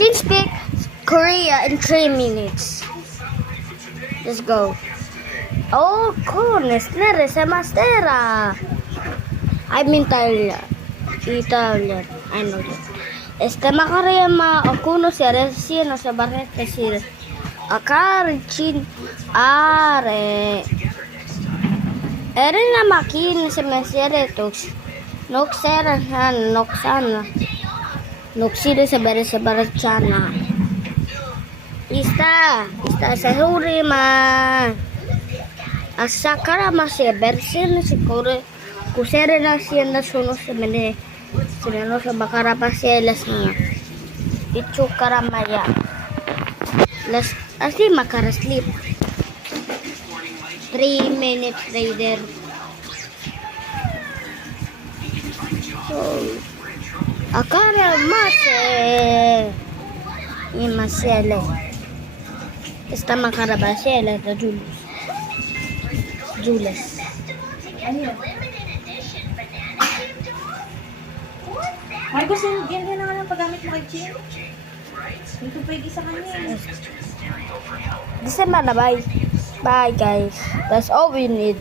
can speak Korea in 3 minutes. Let's go. Oh, cool. Nestlere se mastera. I'm Italian. I know that. Makarema okuno si resino sa barrete si akarchin are. Ere na makin sa mesere toks. Noksera han noksana. Noksire sa barachana. Ista sa huri ma. Asakara ma si bersin si kore. Kusere na siya na suno sa mene. Sinano sa bakara pa siya las na. Ichukara maya. Las asli makara sleep. 3 minutes later. So, akara mase. Imasele. Esta makara ba siya las na Julius. Marcos, yan na nga lang paggamit mo kay Chin. Hindi ko pwede sa kanya. December na bye. Bye guys. That's all we need.